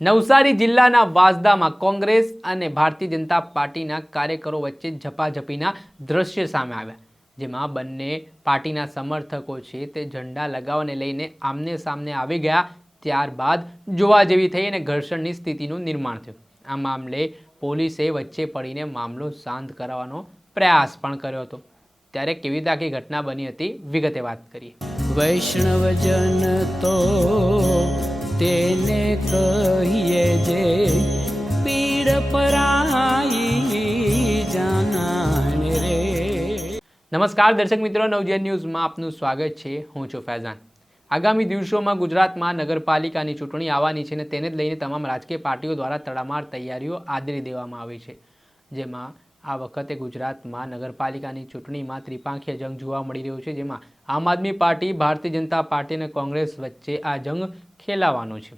નવસારી જિલ્લાના વાસદામાં કોંગ્રેસ અને ભારતીય જનતા પાર્ટીના કાર્યકરો વચ્ચે ઝપાઝપીના દ્રશ્ય સામે આવ્યા, જેમાં બંને પાર્ટીના સમર્થકો છે તે ઝંડા લગાવવાને લઈને આમને સામને આવી ગયા, ત્યારબાદ જોવા જેવી થઈ અને ઘર્ષણની સ્થિતિનું નિર્માણ થયું. આ મામલે પોલીસે વચ્ચે પડીને મામલો શાંત કરાવવાનો પ્રયાસ પણ કર્યો હતો. ત્યારે કેવી રીતે આખી ઘટના બની હતી, વિગતે વાત કરીએ. વૈષ્ણવજન તો તેને કહીએ જે પીડ પરાઈ જાનાને રે. નમસ્કાર દર્શક મિત્રો નવજન ન્યૂઝમાં આપનું સ્વાગત છે. હું છું ફૈઝાન. આગામી દિવસોમાં ગુજરાતમાં નગરપાલિકાની ચૂંટણી આવવાની છે અને તેને જ લઈને તમામ રાજકીય પાર્ટીઓ દ્વારા તડામાર તૈયારીઓ આદરી દેવામાં આવી છે. જેમાં આ વખતે ગુજરાતમાં નગરપાલિકાની ચૂંટણીમાં ત્રિપાંખીય જંગ જોવા મળી રહ્યો છે, જેમાં આમ આદમી પાર્ટી, ભારતીય જનતા પાર્ટી અને કોંગ્રેસ વચ્ચે આ જંગ ખેલાવાનો છે.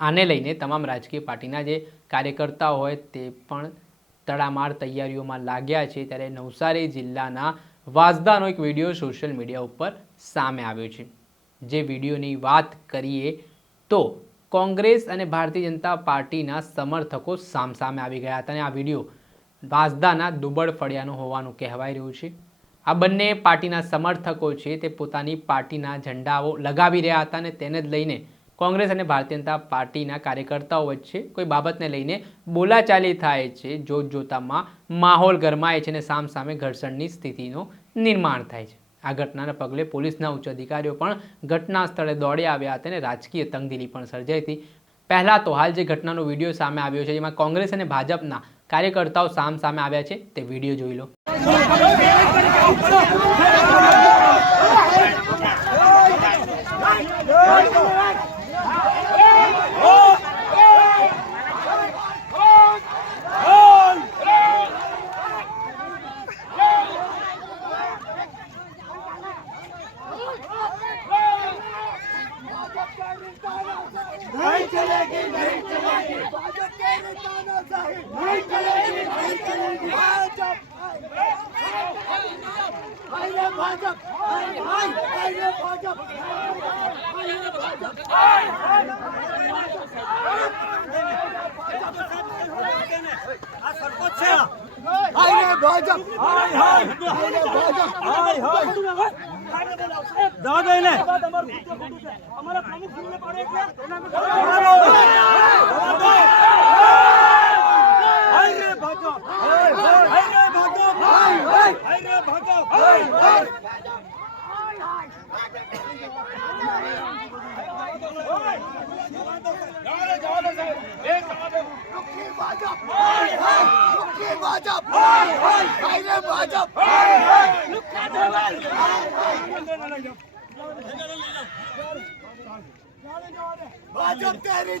આને લઈને તમામ રાજકીય પાર્ટીના જે કાર્યકર્તાઓ હોય તે પણ તડામાર તૈયારીઓમાં લાગ્યા છે. ત્યારે નવસારી જિલ્લાના વાંસદાનો એક વીડિયો સોશિયલ મીડિયા ઉપર સામે આવ્યો છે. જે વિડીયોની વાત કરીએ તો કોંગ્રેસ અને ભારતીય જનતા પાર્ટીના સમર્થકો સામસામે આવી ગયા હતા અને આ વીડિયો વાંસદાના દુબળ ફળિયાનું હોવાનું કહેવાઈ રહ્યું છે. આ બંને પાર્ટીના સમર્થકો છે તે પોતાની પાર્ટીના ઝંડાઓ લગાવી રહ્યા હતા અને તેને જ લઈને કોંગ્રેસ અને ભારતીય જનતા પાર્ટીના કાર્યકર્તાઓ વચ્ચે કોઈ બાબતને લઈને બોલાચાલી થાય છે જોત જોતામાં માહોલ ગરમાય છે અને સામસામે ઘર્ષણની સ્થિતિનું નિર્માણ થાય છે. આ ઘટનાના પગલે પોલીસના ઉચ્ચ અધિકારીઓ પણ ઘટના સ્થળે દોડી આવ્યા હતા અને રાજકીય તંગદિલી પણ સર્જાઈ હતી. પહેલાં તો હાલ જે ઘટનાનો વીડિયો સામે આવ્યો છે, જેમાં કોંગ્રેસ અને ભાજપના કાર્યકર્તાઓ સામ સામે આવ્યા છે તે વીડિયો જોઈ લો. नहीं ભાજપ આ સરપંચ છે હાય ભાજપ હાય હાય હાય ભાજપ. હાય હાય જવા દો એને અમારા પ્રમુખ પડે એટલે ને ભાજપ ભાજપ તેરી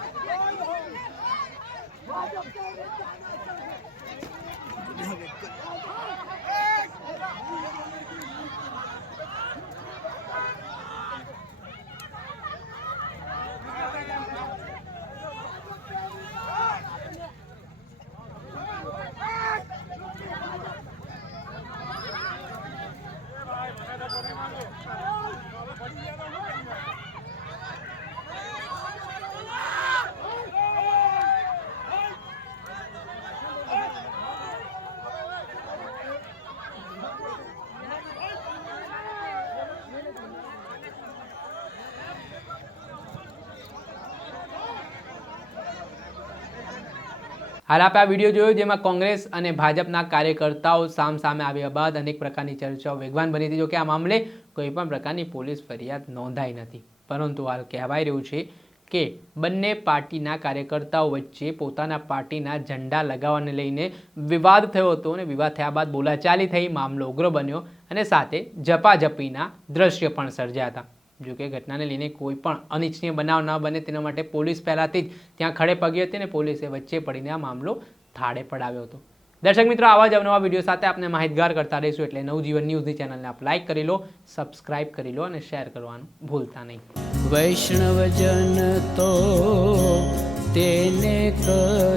હાલ આપણે આ વીડિયો જોયો જેમાં કોંગ્રેસ અને ભાજપના કાર્યકર્તાઓ સામ સામે આવ્યા બાદ અનેક પ્રકારની ચર્ચાઓ વેગવાન બની હતી. જો કે આ મામલે કોઈ પણ પ્રકારની પોલીસ ફરિયાદ નોંધાઈ નથી. પરંતુ હાલ કહેવાય રહ્યું છે કે બંને પાર્ટીના કાર્યકર્તાઓ વચ્ચે પોતાના પાર્ટીના ઝંડા લગાવવાને લઈને વિવાદ થયો હતો અને વિવાદ થયા બાદ બોલાચાલી થઈ, મામલો ઉગ્ર બન્યો અને સાથે ઝપાઝપીના દ્રશ્ય પણ સર્જ્યા હતા. જો કે ઘટનાને લઈને કોઈ પણ અનિચ્છનીય બનાવ ન બને તેના માટે પોલીસ પહેલાંથી જ ત્યાં ખડે પગી હતી અને પોલીસે વચ્ચે પડીને આ મામલો થાળે પડાવ્યો હતો. દર્શક મિત્રો, આવા જ અવનવા વીડિયો સાથે આપણે માહિતગાર કરતા રહીશું એટલે નવજીવન ન્યૂઝની ચેનલને આપ લાઈક કરી લો સબસ્ક્રાઇબ કરી લો અને શેર કરવાનું ભૂલતા નહીં. વૈષ્ણવજન તો તેને કહીએ